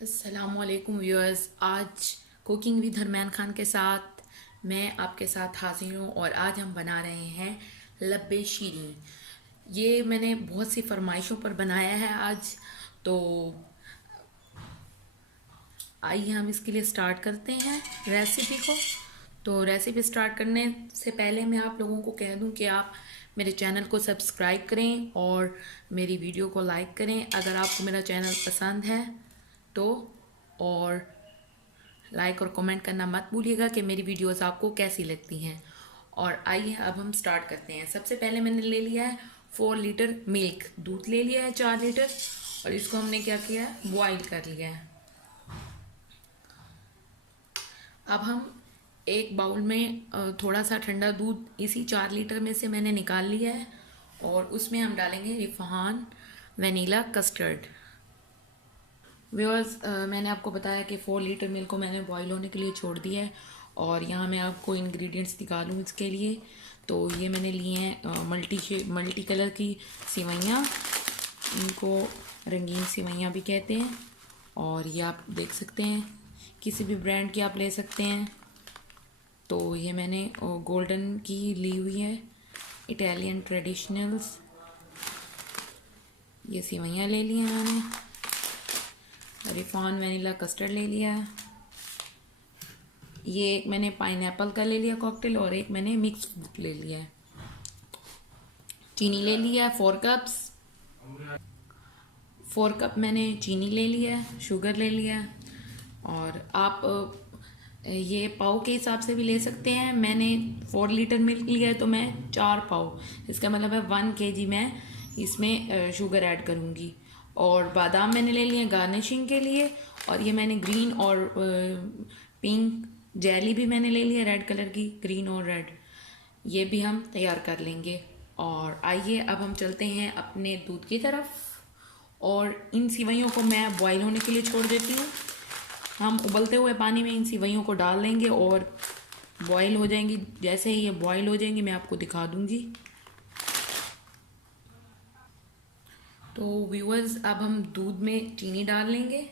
अस्सलामुअलैकुम व्यूअर्स। आज cooking with Harman Khan के साथ मैं आपके साथ हाजिर हूँ और आज हम बना रहे हैं लब्बे शीरीन। ये मैंने बहुत सी फरमाइशों पर बनाया है आज। तो आइए हम इसके लिए स्टार्ट करते हैं रेसिपी को। तो रेसिपी स्टार्ट करने से पहले मैं आप लोगों को कह दूं कि आप मेरे चैनल को सब्सक्राइब करें और मेरी वीडियो को लाइक करें अगर आपको मेरा चैनल पसंद है तो। और लाइक और कमेंट करना मत भूलिएगा कि मेरी वीडियोस आपको कैसी लगती हैं। और आइए अब हम स्टार्ट करते हैं। सबसे पहले मैंने ले लिया है 4 लीटर मिल्क, दूध ले लिया है 4 लीटर, और इसको हमने क्या किया है, बॉईल कर लिया है। अब हम एक बाउल में थोड़ा सा ठंडा दूध इसी 4 लीटर में से मैंने निकाल लिया है और उसमें हम डालेंगे रिफान वनीला कस्टर्ड। व्यूअर्स, मैंने आपको बताया कि 4 लीटर मिल्क को मैंने बॉईल होने के लिए छोड़ दिया है और यहाँ मैं आपको इंग्रेडिएंट्स दिखा दूँ इसके लिए। तो ये मैंने लिए हैं मल्टी कलर की सिवैयाँ, इनको रंगीन सिवैयाँ भी कहते हैं। और ये आप देख सकते हैं, किसी भी ब्रांड की आप ले सकते हैं। तो ये मैंने गोल्डन की ली हुई है, इटालियन ट्रेडिशनल्स। ये सिवैयाँ ले ली हैं मैंने। रिफान वनीला कस्टर्ड ले लिया है। ये एक मैंने पाइनएप्पल का ले लिया कॉकटेल और एक मैंने मिक्स फ्रूट ले लिया है। चीनी ले लिया है 4 कप्स। 4 कप मैंने चीनी ले लिया है, शुगर ले लिया है। और आप ये पाव के हिसाब से भी ले सकते हैं। मैंने 4 लीटर मिल्क लिया है तो मैं 4 पाव, इसका मतलब है 1 kg मैं इसमें शुगर ऐड करूँगी। और बादाम मैंने ले लिए गार्निशिंग के लिए। और ये मैंने ग्रीन और पिंक जेली भी मैंने ले लिया, रेड कलर की, ग्रीन और रेड। ये भी हम तैयार कर लेंगे। और आइए अब हम चलते हैं अपने दूध की तरफ। और इन सिवैयों को मैं बॉईल होने के लिए छोड़ देती हूँ। हम उबलते हुए पानी में इन सिवैयों को डाल देंगे और बॉईल हो जाएंगी। जैसे ही ये बॉईल हो जाएंगी मैं आपको दिखा दूंगी। तो व्यूअर्स, अब हम दूध में चीनी डाल लेंगे।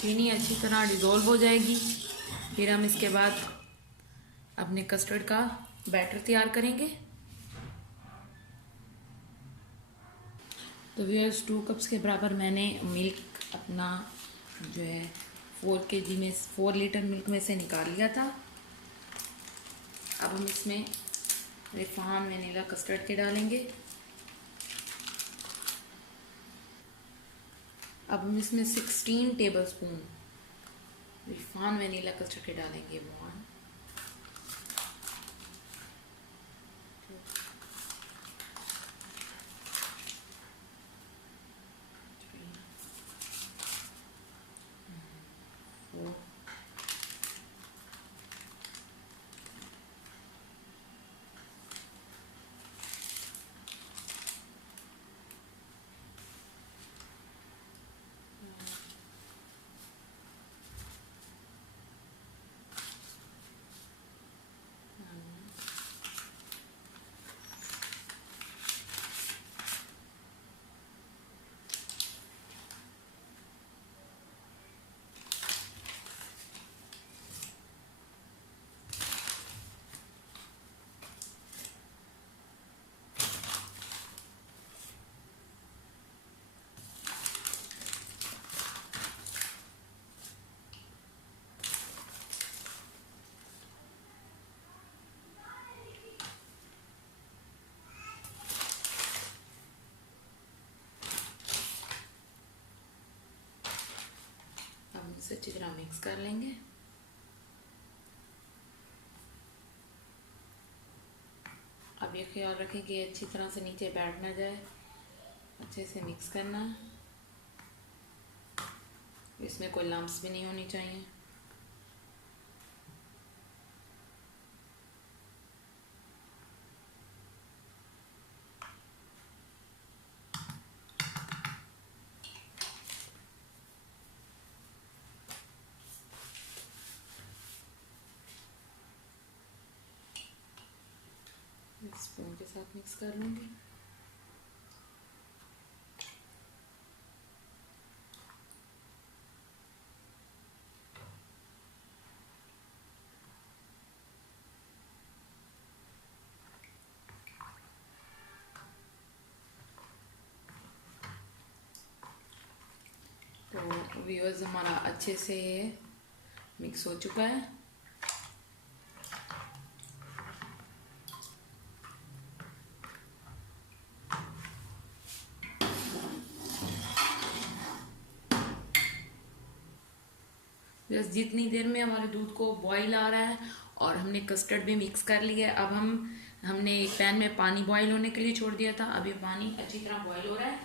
चीनी अच्छी तरह डिज़ोल्व हो जाएगी, फिर हम इसके बाद अपने कस्टर्ड का बैटर तैयार करेंगे। तो व्यूअर्स, 2 कप्स के बराबर मैंने मिल्क अपना जो है 4 kg में 4 लीटर मिल्क में से निकाल लिया था। अब हम इसमें रिफान वनीला कस्टर्ड के डालेंगे। अब हम इसमें 16 टेबल स्पून रिफान वनीला कस्टर्ड के डालेंगे। 1, अब इसे अच्छी तरह मिक्स कर लेंगे। अब ये ख्याल रखें कि अच्छी तरह से नीचे बैठ ना जाए, अच्छे से मिक्स करना है। इसमें कोई लम्प्स भी नहीं होनी चाहिए। स्पून के साथ मिक्स कर लूँगी। तो व्यूअर्स, हमारा अच्छे से मिक्स हो चुका है। बस जितनी देर में हमारे दूध को बॉईल आ रहा है और हमने कस्टर्ड भी मिक्स कर लिया है, अब हमने एक पैन में पानी बॉईल होने के लिए छोड़ दिया था। अभी पानी अच्छी तरह बॉईल हो रहा है।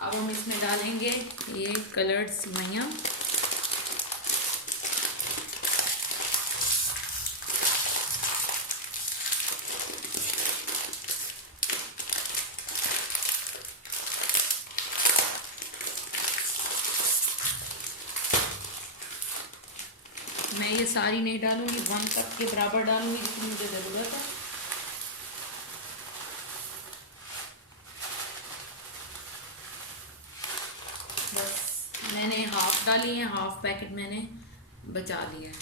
अब हम इसमें डालेंगे ये कलर्ड सेवइयाँ। मैं ये सारी नहीं डालूंगी, 1 कप के बराबर डालूंगी जितनी मुझे ज़रूरत है। बस मैंने हाफ डाली है, हाफ पैकेट मैंने बचा लिया है।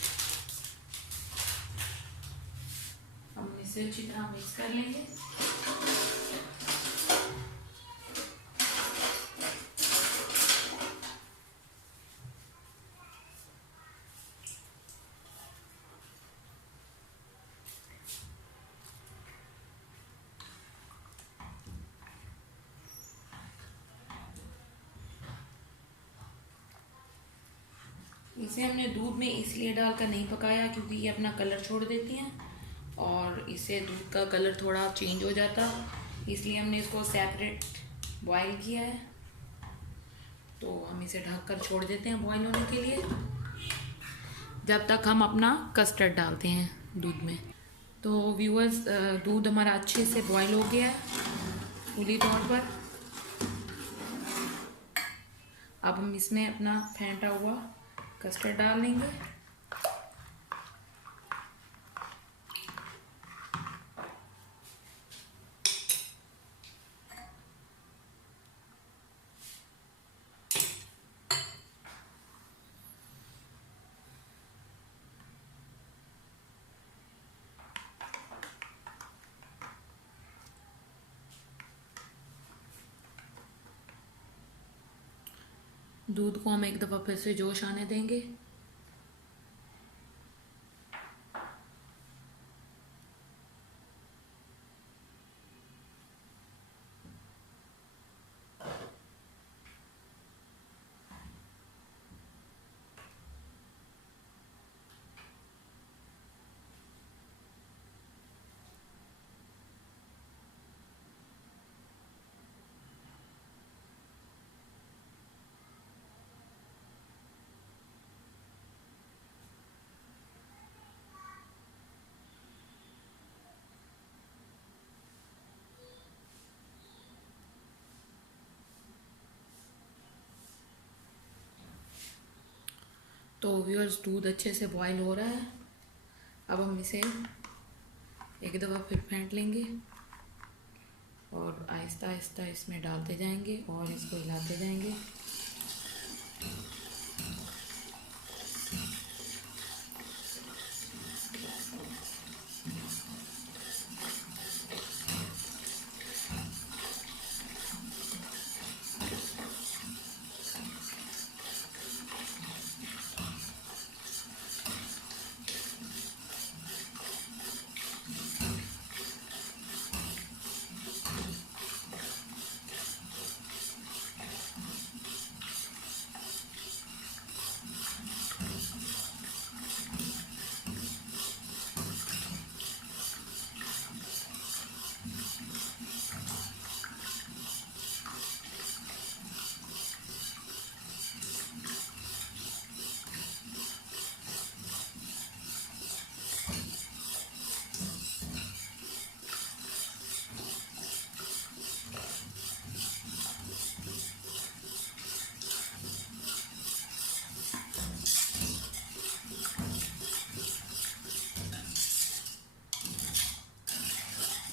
हम इसे अच्छी तरह मिक्स कर लेंगे। इसे हमने दूध में इसलिए डालकर नहीं पकाया क्योंकि ये अपना कलर छोड़ देती हैं और इससे दूध का कलर थोड़ा चेंज हो जाता, इसलिए हमने इसको सेपरेट बॉईल किया है। तो हम इसे ढक कर छोड़ देते हैं बॉईल होने के लिए, जब तक हम अपना कस्टर्ड डालते हैं दूध में। तो व्यूअर्स, दूध हमारा अच्छे से बॉईल हो गया है फुली तौर पर। अब हम इसमें अपना फेंटा हुआ कस्टर्ड डाल देंगे। दूध को हम एक दफ़ा फिर से जोश आने देंगे। तो व्यूअर्स, दूध अच्छे से बॉईल हो रहा है। अब हम इसे एक दफ़ा फिर फेंट लेंगे और आहिस्ता आहिस्ता इसमें डालते जाएंगे और इसको हिलाते जाएंगे।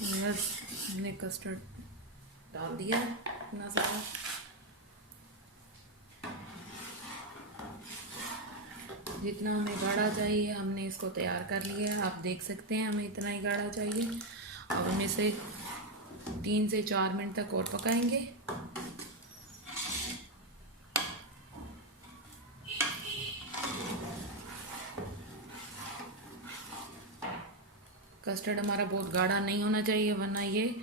बस हमने कस्टर्ड डाल दिया इतना सारा। जितना हमें गाढ़ा चाहिए हमने इसको तैयार कर लिया है। आप देख सकते हैं हमें इतना ही गाढ़ा चाहिए। अब हम इसे 3 से 4 मिनट तक और पकाएंगे। कस्टर्ड हमारा बहुत गाढ़ा नहीं होना चाहिए वरना ये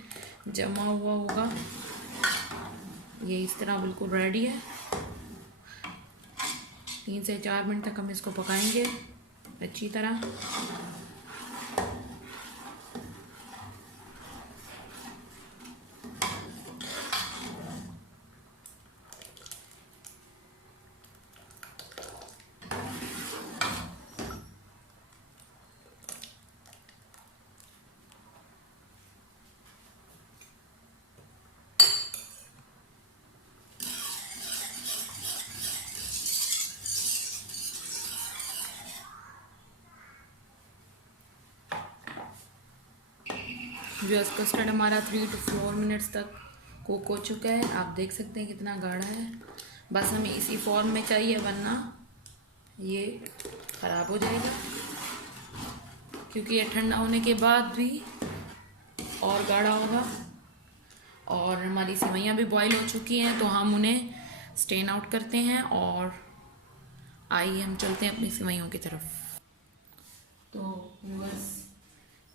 जमा हुआ होगा। ये इस तरह बिल्कुल रेडी है। 3 से 4 मिनट तक हम इसको पकाएंगे अच्छी तरह। व्यूअर्स कस्टर्ड हमारा 3 to 4 मिनट्स तक कुक हो चुका है। आप देख सकते हैं कितना गाढ़ा है। बस हमें इसी फॉर्म में चाहिए वरना ये ख़राब हो जाएगा, क्योंकि ये ठंडा होने के बाद भी और गाढ़ा होगा। और हमारी सेवइयाँ भी बॉईल हो चुकी हैं तो हम उन्हें स्टेन आउट करते हैं। और आइए हम चलते हैं अपनी सेवइयों की तरफ। तो व्यूअर्स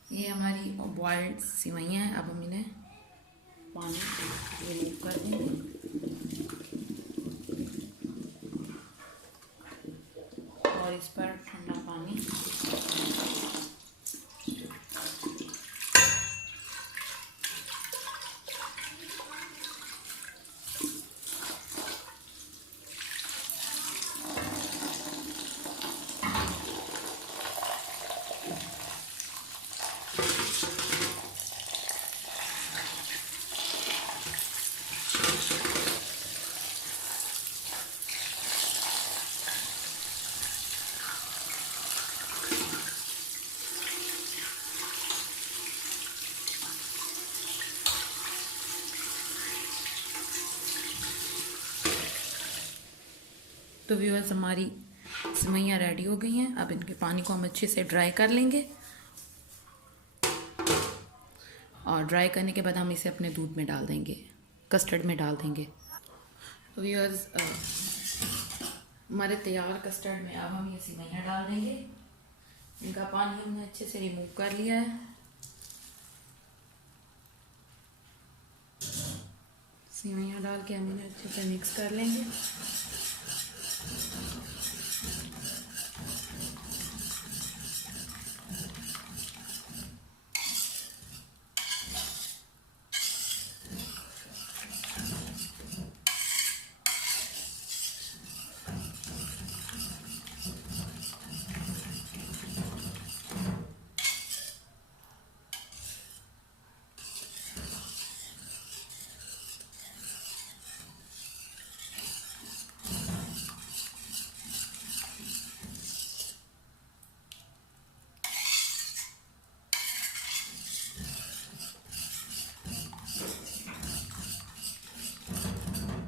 ये हमारी बॉइल्ड सेवइयाँ हैं। अब हम इन्हें पानी रिमूव कर देंगे। और इस पर ठंडा पानी तो व्यूअर्स हमारी सेवइयाँ रेडी हो गई हैं। अब इनके पानी को हम अच्छे से ड्राई कर लेंगे। और ड्राई करने के बाद हम इसे अपने दूध में डाल देंगे, कस्टर्ड में डाल देंगे। तो व्यूअर्स हमारे तैयार कस्टर्ड में अब हम ये सेवइयाँ डाल देंगे। इनका पानी हमने अच्छे से रिमूव कर लिया है। सेवइयाँ डाल के हम इन्हें अच्छे से मिक्स कर लेंगे।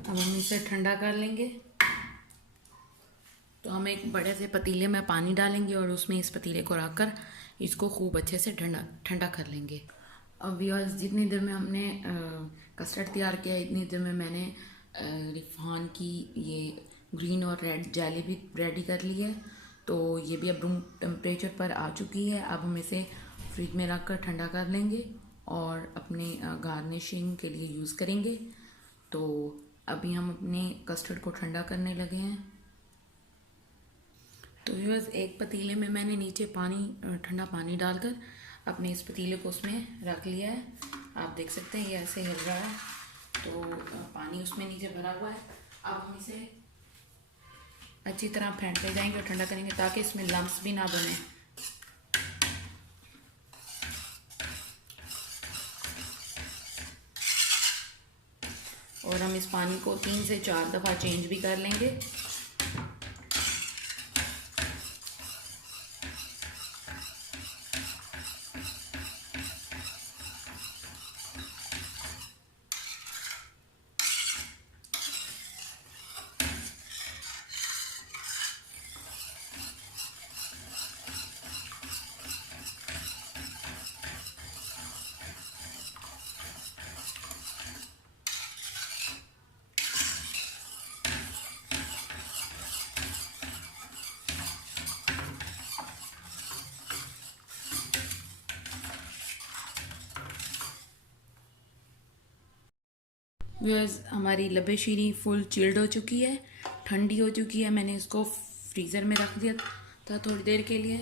अब हम इसे ठंडा कर लेंगे। तो हम एक बड़े से पतीले में पानी डालेंगे और उसमें इस पतीले को रखकर इसको खूब अच्छे से ठंडा कर लेंगे। अब व्यूअर्स जितनी देर में हमने कस्टर्ड तैयार किया इतनी देर में मैंने रिफान की ये ग्रीन और रेड जेली भी रेडी कर ली है। तो ये भी अब रूम टेम्परेचर पर आ चुकी है। अब हम इसे फ्रिज में रख कर ठंडा कर लेंगे और अपने गार्निशिंग के लिए यूज़ करेंगे। तो अभी हम अपने कस्टर्ड को ठंडा करने लगे हैं। तो व्यूअर्स एक पतीले में मैंने नीचे ठंडा पानी डालकर अपने इस पतीले को उसमें रख लिया है। आप देख सकते हैं ये ऐसे हिल रहा है, तो पानी उसमें नीचे भरा हुआ है। अब हम इसे अच्छी तरह फेंटते जाएंगे और ठंडा करेंगे ताकि इसमें लम्स भी ना बने। और हम इस पानी को 3 से 4 दफ़ा चेंज भी कर लेंगे। व्यूअर्स, हमारी लबे शीरी फुल चिल्ड हो चुकी है, ठंडी हो चुकी है। मैंने इसको फ्रीज़र में रख दिया था थोड़ी देर के लिए,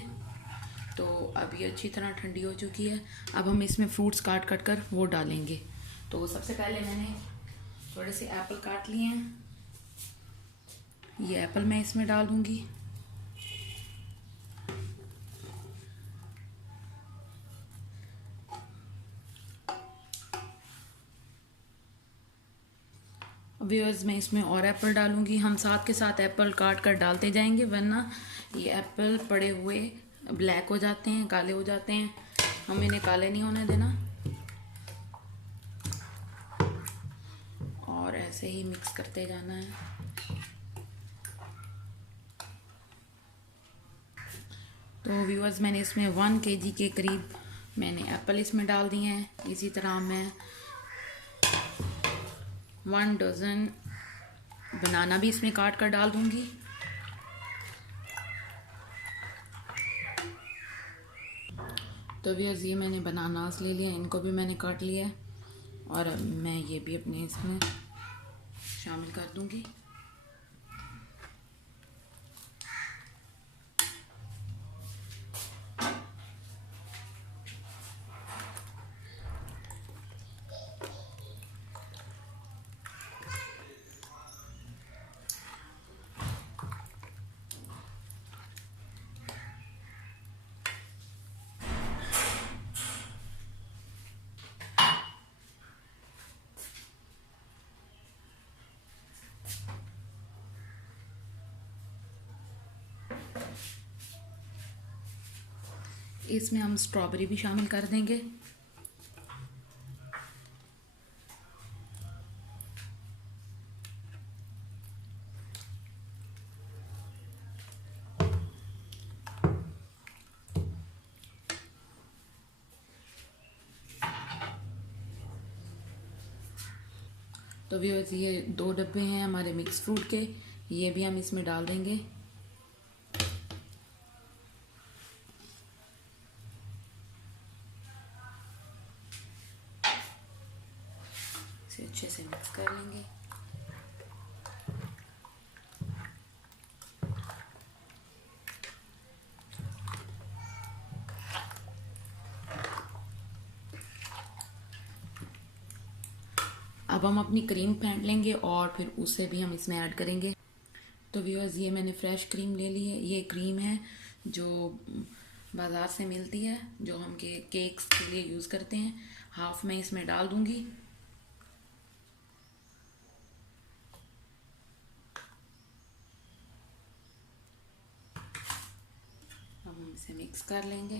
तो अब ये अच्छी तरह ठंडी हो चुकी है। अब हम इसमें फ्रूट्स काट काट कर वो डालेंगे। तो सबसे पहले मैंने थोड़े से एप्पल काट लिए हैं, ये एप्पल मैं इसमें डाल दूँगी। व्यूअर्स, मैं इसमें और एप्पल डालूंगी। हम साथ के साथ एप्पल काट कर डालते जाएंगे, वरना ये एप्पल पड़े हुए ब्लैक हो जाते हैं, काले हो जाते हैं। हम इन्हें काले नहीं होने देना, और ऐसे ही मिक्स करते जाना है। तो व्यूअर्स, मैंने इसमें 1 kg के करीब मैंने एप्पल इसमें डाल दिए हैं। इसी तरह मैं 1 डज़न बनाना भी इसमें काट कर डाल दूंगी। तो व्यूअर्स, ये मैंने बनानास ले लिया, इनको भी मैंने काट लिया है, और अब मैं ये भी अपने इसमें शामिल कर दूंगी। इसमें हम स्ट्रॉबेरी भी शामिल कर देंगे। तो व्यूअर्स, ये 2 डब्बे हैं हमारे मिक्स फ्रूट के, ये भी हम इसमें डाल देंगे। इसे अच्छे से मिक्स कर लेंगे। अब हम अपनी क्रीम फेंट लेंगे और फिर उसे भी हम इसमें ऐड करेंगे। तो व्यूअर्स, ये मैंने फ्रेश क्रीम ले ली है। ये क्रीम है जो बाज़ार से मिलती है, जो हम केक्स के लिए यूज़ करते हैं। हाफ मैं इसमें डाल दूंगी। अब हम इसे मिक्स कर लेंगे।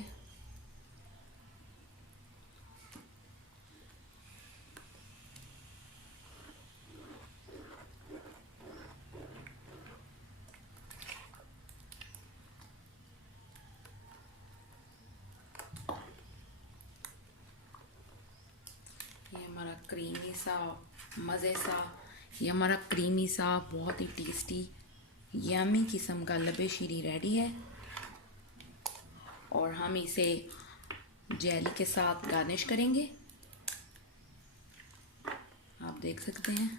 ये हमारा क्रीमी सा, मज़े सा, ये हमारा क्रीमी सा, बहुत ही टेस्टी यम्मी किस्म का लबे शीरी रेडी है। और हम इसे जेली के साथ गार्निश करेंगे, आप देख सकते हैं।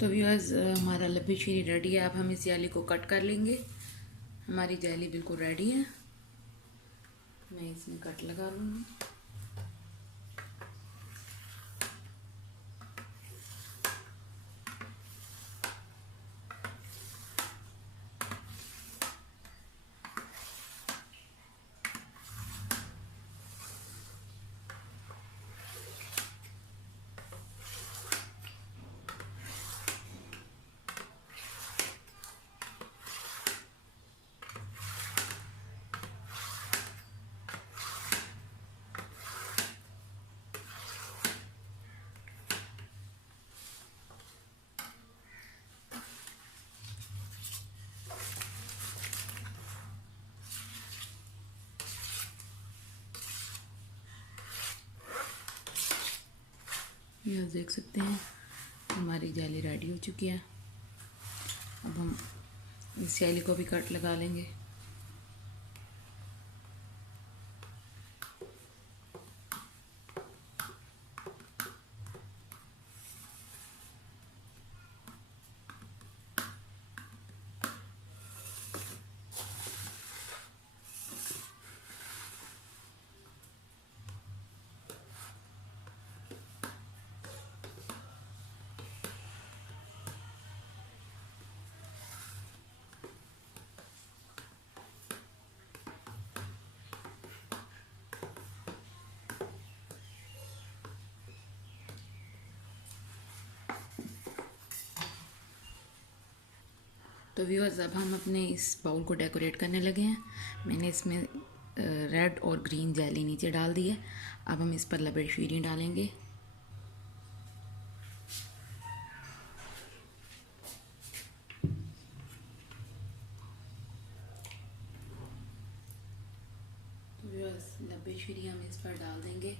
तो व्यूअर्स, हमारा लब्बी शीरी रेडी है। अब हम इस जेली को कट कर लेंगे। हमारी जेली बिल्कुल रेडी है। मैं इसमें कट लगा लूँगी। ये देख सकते हैं हमारी जेली रेडी हो चुकी है। अब हम इस जेली को भी कट लगा लेंगे। तो व्यूअर्स अब हम अपने इस बाउल को डेकोरेट करने लगे हैं। मैंने इसमें रेड और ग्रीन जेली नीचे डाल दी है। अब हम इस पर लबे शीरी डालेंगे। तो व्यूअर्स लबे शीरी हम इस पर डाल देंगे।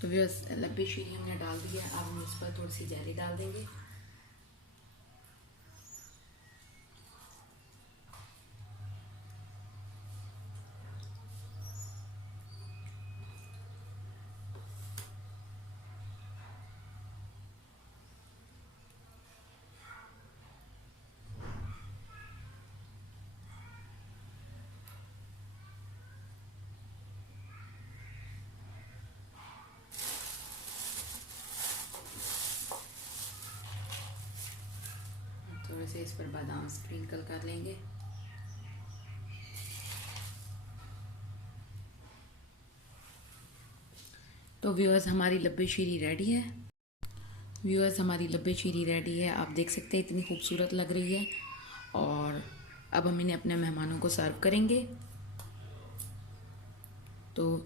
तो व्यूअर्स लब्बे शीरी हमने डाल दिया। अब हम इस पर थोड़ी सी जेली डाल देंगे। थोड़े से इस पर बादाम स्प्रिंकल कर लेंगे। तो व्यूअर्स हमारी लब्बे शीरी रेडी है। व्यूअर्स हमारी लब्बे शीरी रेडी है। आप देख सकते हैं इतनी खूबसूरत लग रही है। और अब हम इन्हें अपने मेहमानों को सर्व करेंगे। तो